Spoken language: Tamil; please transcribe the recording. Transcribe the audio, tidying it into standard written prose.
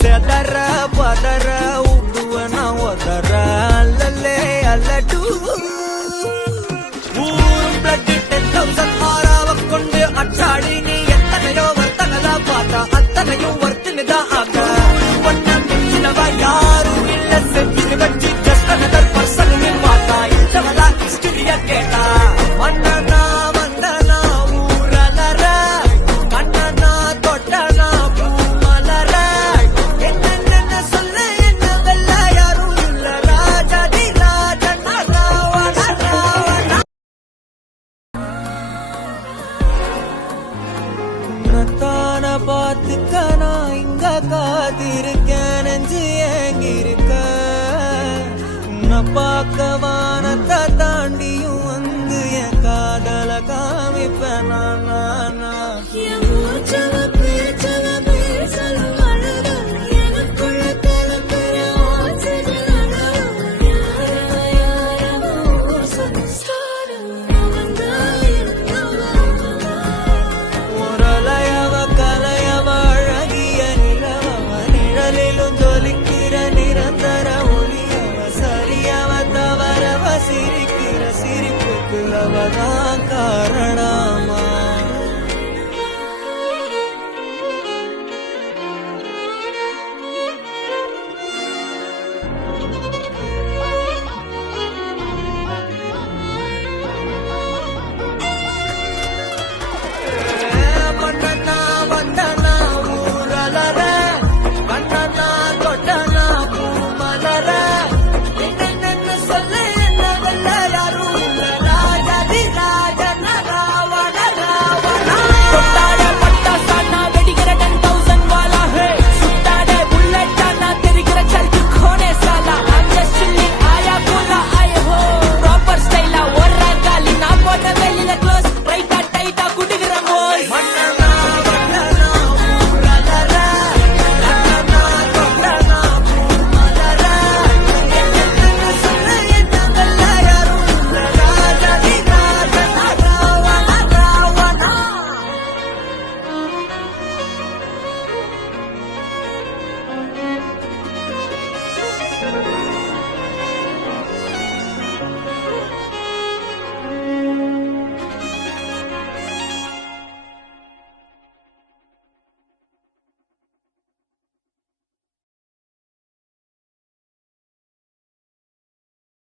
செதற பதற உடுவன ஒதற அல்லலே அல்லடு ஊரும் பிளட் 10,000 ஆறாவ கொண்டு அச்சாடி நீ எத்தனையோ வர்த்தனதா பார்த்தா அத்தனையும் வர்த்தினுதான் ஆக ஒன்ன மிஞ்சினவா யாரும் இல்ல செஞ்சு வச்சு ஜஸ்ட் அனதர் பர்சன் பார்த்தா இல்லவளா ஹிஸ்டரியா கேட்டா மன்னனா வந்தனா ஊரலர கண்ணனா தொட்டனா பூமலர என்ன சொல்ல என்ன வெல்ல யாரும் இல்ல ராஜாதி ராஜனா ராவண ராவண உன்னத்தான பார்த்துக்க நான் இங்க காத்திருக்கேன் நெஞ்சு ஏங்கிருக்க உன்னை பார்க்க வானத்தை தாண்டியும் வந்து என் காதல காமிப்பேன் நான்